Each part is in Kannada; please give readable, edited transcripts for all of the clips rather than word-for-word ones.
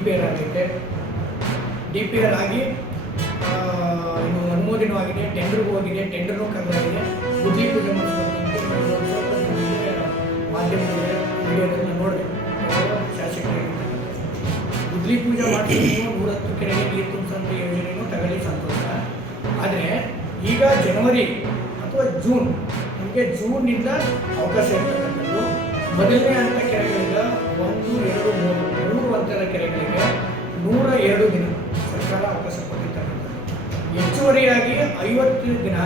DPR ಆಗೈತೆ. DPR ಆಗಿ ಇನ್ನು ಅನುಮೋದನೆ ಆಗಿದೆ, ಟೆಂಡರ್ಗೂ ಹೋಗಿದೆ, ಟೆಂಡರ್ನೂ ಕರೆದಾಗಿದೆ. ಗುದ್ಲಿ ಪೂಜೆ ಮಾಡಿಸ್ಬೇಕು ಮಾಧ್ಯಮದಲ್ಲಿ ವಿಡಿಯೋದನ್ನು ನೋಡಿದೆ. ಶಾಸಕರಿಗೆ ಗುದ್ಲಿ ಪೂಜೆ ಮಾಡ್ತೀವಿ, 110 ಕೆರೆಗೆ ನೀರು ತುಂಬಿಸಂತ ಯೋಜನೆಯೂ ತಗೊಳ್ಳಿ ಸಂತೋಷ. ಆದರೆ ಈಗ ಜನವರಿ ಅಥವಾ ಜೂನ್, ನಮಗೆ ಜೂನ್ನಿಂದ ಅವಕಾಶ ಇರ್ತಕ್ಕಂಥದ್ದು. ಮೊದಲನೇ ಹಂತ ಕೆರೆಗಳಿಂದ 1, 2, 3 ಹಂತದ ಕೆರೆಗಳಿಗೆ 102 ದಿನ ಸರ್ಕಾರ ಅವಕಾಶ ಕೊಟ್ಟಿರ್ತಕ್ಕಂಥದ್ದು. ಹೆಚ್ಚುವರಿಯಾಗಿ 50 ದಿನ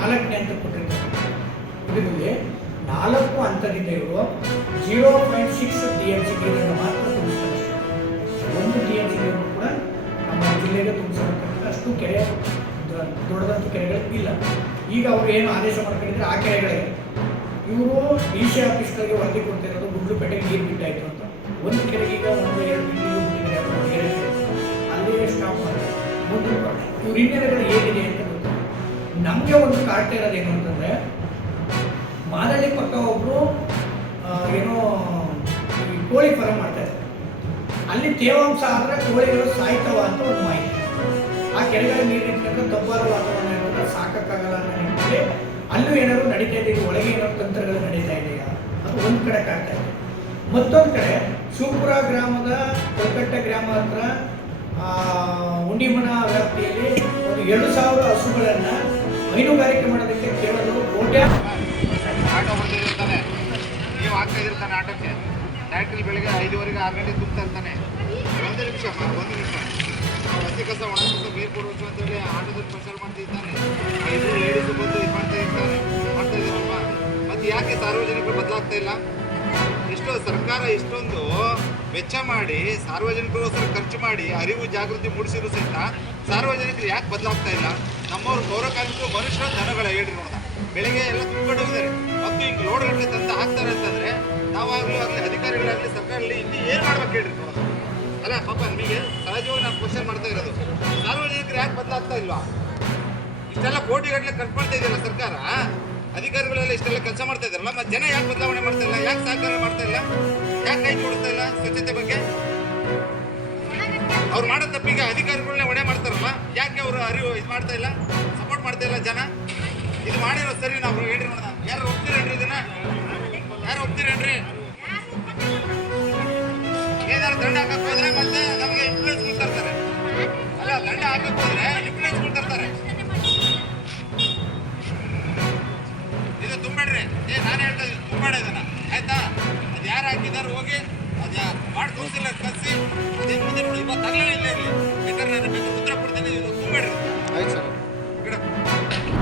4ನೇ ಹಂತ ಕೊಟ್ಟಿರ್ತಕ್ಕಂಥದ್ದು. ಇದರಲ್ಲಿ 4 ಹಂತದಿಂದ ಇರುವ 0.6 TMC ನೀರನ್ನು ಮಾತ್ರ ತುಂಬಿಸ್ತಾರೆ. 1 TMC ನೀರನ್ನು ಕೂಡ ನಮ್ಮ ಜಿಲ್ಲೆಗೆ ತುಂಬಿಸತಕ್ಕಂಥ ಅಷ್ಟು ಕೆರೆ ದೊಡ್ಡದಂಥ ಕೆರೆಗಳು ಇಲ್ಲ. ಈಗ ಅವರು ಏನು ಆದೇಶ ಮಾಡ್ಕೊಂಡಿದ್ರೆ ಆ ಕೆರೆಗಳಿಗೆ ಇವರು DC ಆಫೀಸ್ಗಳಿಗೆ ವರದಿ ಕೊಡ್ತಿರೋದು ಗುಡ್ಲುಪೇಟೆಗೆ ನೀರು ಬಿಟ್ಟಾಯಿತು ಅಂತ. ಒಂದು ಕೆರೆಗೆ ಈಗ 1-2 ನೀರು ಬಿಟ್ಟಿದ್ದಾರೆ, ಅಲ್ಲಿಯೇ ಸ್ಟಾಪ್ ಮಾಡ್ತಾರೆ. ಮುಂದೆ ಇವ್ರ ಹಿನ್ನೆಲೆಗಳು ಹೇಗಿದೆ ಅಂತ ಗೊತ್ತಿಲ್ಲ. ನಮಗೆ ಒಂದು ಕಾಡ್ತಾ ಇರೋದೇನು ಅಂತಂದರೆ, ಮಾದಳ್ಳಿ ಪಕ್ಕ ಒಬ್ಬರು ಏನೋ ಈ ಕೋಳಿ ಫಾರಂ ಮಾಡ್ತಾಯಿದ್ದಾರೆ. ಅಲ್ಲಿ ತೇವಾಂಶ ಆದರೆ ಕೋಳಿಗಳು ಸಾಯ್ತವ ಅಂತ ಒಂದು ಮಾಹಿತಿ. ಆ ಕೆರೆಗಳ ನೀರು ನಿಂತ್ಕೊಂಡ್ರೆ ತಪ್ಪಾದ ವಾತಾವರಣ ಇರೋದ್ರೆ ಸಾಕಾಗಲ್ಲ ಅನ್ನೋ ನಿಟ್ಟಿನಲ್ಲಿ ಅಲ್ಲೂ ಏನಾದ್ರು ನಡೀತಾ ಇದೆ, ಒಳಗೆ ಏನಾದ್ರು ತಂತ್ರಗಳು ನಡೀತಾ ಇದೆಯಾ ಅದು ಒಂದು ಕಡೆ ಕಾಡ್ತಾ ಇದೆ. ಮತ್ತೊಂದು ಕಡೆ ಶಿವಪುರ ಗ್ರಾಮದ ಕಲ್ಕಟ್ಟ ಗ್ರಾಮ ಹತ್ರ ಉಂಡಿಮನ ವ್ಯಾಪ್ತಿಯಲ್ಲಿ ಒಂದು 2,000 ಹಸುಗಳನ್ನು ಹೈನುಗಾರಿಕೆ ಮಾಡೋದಕ್ಕೆ ಕೇಳಲು ಕೋಟೆ ಆಟೋ ಬಂದಿರ್ತಾನೆ, ನೀವು ಆಗ್ತಾ ಇರ್ತಾನೆ ಆಟೋಕ್ಕೆ. ಟ್ಯಾಕ್ಟ್ರಿ ಬೆಳಗ್ಗೆ 5:30 6 ಗಂಟೆ ತುಂಬ್ತಾ ಇರ್ತಾನೆ. ಒಂದು ನಿಮಿಷ ಹಸಿ ಕಸ ಒಣ ಕಸ ಬೇರೆ ಕೊಡಬೇಕು ಅಂತೇಳಿ ಆಟೋದಲ್ಲಿ ಪ್ರೆಷರ್ ಮಾಡ್ತಿರ್ತಾನೆ. ಲೇಡೀಸು ಬಂದು ಇದು ಮಾಡ್ತಾ ಇದ್ದಾರಲ್ವಾ. ಮತ್ತು ಯಾಕೆ ಸಾರ್ವಜನಿಕರು ಬದಲಾಗ್ತಾ ಇಲ್ಲ? ಎಷ್ಟೋ ಸರ್ಕಾರ ಇಷ್ಟೊಂದು ವೆಚ್ಚ ಮಾಡಿ ಸಾರ್ವಜನಿಕರಿಗೋಸ್ಕರ ಖರ್ಚು ಮಾಡಿ ಅರಿವು ಜಾಗೃತಿ ಮೂಡಿಸಿದ್ರು ಸಹಿತ ಸಾರ್ವಜನಿಕರು ಯಾಕೆ ಬದಲಾಗ್ತಾ ಇಲ್ಲ? ನಮ್ಮವ್ರು ಪೌರಕಾರ್ಮಿಕರು ಮನುಷ್ಯರ ಜನಗಳ ಹೇಳ್ರಿ ನೋಡ, ಬೆಳಿಗ್ಗೆ ಎಲ್ಲ ತುಂಬಿಕೊಂಡು ಹೋಗಿದ್ದಾರೆ. ಮತ್ತು ಹಿಂಗೆ ಲೋಡ್ಗಟ್ಟಲೆ ತಂದು ಹಾಕ್ತಾರೆ ಅಂತಂದರೆ ನಾವಾಗಲೂ ಆಗಲಿ ಅಧಿಕಾರಿಗಳಾಗಲಿ ಸರ್ಕಾರದಲ್ಲಿ ಇಲ್ಲಿ ಏನು ಮಾಡ್ಬೇಕು ಹೇಳ್ರಿ ನೋಡ. ಅಲ್ಲ ಪಾಪ ನಿಮಗೆ ಸಹಜವಾಗಿ ನಾವು ಕ್ವಶನ್ ಮಾಡ್ತಾ ಇರೋದು, ಸಾರ್ವಜನಿಕರು ಯಾಕೆ ಬದಲಾಗ್ತಾ ಇಲ್ವಾ? ಇಷ್ಟೆಲ್ಲ ಕೋಟಿಗಟ್ಟಲೆ ಖರ್ಚು ಮಾಡ್ತಾ ಇದೆಯಲ್ಲ ಸರ್ಕಾರ, ಅಧಿಕಾರಿಗಳೆಲ್ಲ ಇಷ್ಟೆಲ್ಲ ಕೆಲಸ ಮಾಡ್ತಾ ಇದ್ದಾರಲ್ಲ, ಮತ್ತು ಜನ ಯಾಕೆ ಬದಲಾವಣೆ ಮಾಡ್ತಾ ಇಲ್ಲ? ಯಾಕೆ ಸಹಕಾರ ಮಾಡ್ತಾ ಇಲ್ಲ? ಯಾಕೆ ಕೈ ಕೊಡ್ತಾ ಇಲ್ಲ ಸ್ವಚ್ಛತೆ ಬಗ್ಗೆ? ಅವ್ರು ಮಾಡೋ ತಪ್ಪಿಗೆ ಅಧಿಕಾರಿಗಳನ್ನೇ ಹೊಣೆ ಮಾಡ್ತಾರಲ್ಲ, ಯಾಕೆ ಅವರು ಅರಿವು ಇದು ಮಾಡ್ತಾ ಇಲ್ಲ, ಸಪೋರ್ಟ್ ಮಾಡ್ತಾ ಇಲ್ಲ ಜನ? ಇದು ಮಾಡಿರೋ ಸರಿ ನಾವು ಹೇಳ್ರಿ ನೋಡೋಣ. ಯಾರು ಒಪ್ತೀರೇನ್ರಿ ಇದನ್ನ? ಯಾರು ಒಪ್ತೀರೇನ್ರಿ? ಏನಾದ್ರು ದಂಡ ಹಾಕಕ್ ಹೋದ್ರೆ ಮತ್ತೆ ನಮಗೆ ಇನ್ಫ್ಲೂಯೆನ್ಸ್ ಕೊಡ್ತಾರೆ. ಅಲ್ಲ, ದಂಡ ಹಾಕಕ್ ಹೋದ್ರೆ ಇನ್ಫ್ಲೂಯೆನ್ಸ್ ಕೊಡ್ತಾರೆ. ಇದು ತುಂಬೇಡ್ರಿ, ನಾನು ಹೇಳ್ತಾ ಇದ್ದೀನಿ, ತುಂಬೇಡ ಇದನ್ನ, ಆಯ್ತಾ? ಅದು ಯಾರು ಹಾಕಿದಾರು ಹೋಗಿ ಅದು ಮಾಡಿ ತೋರಿಸಿಲ್ಲ ಕಲಿಸಿ ಅದೇ ಮುಂದೆ ನೋಡಿ. ಇವತ್ತು ತಗಲೇ ಇಲ್ಲ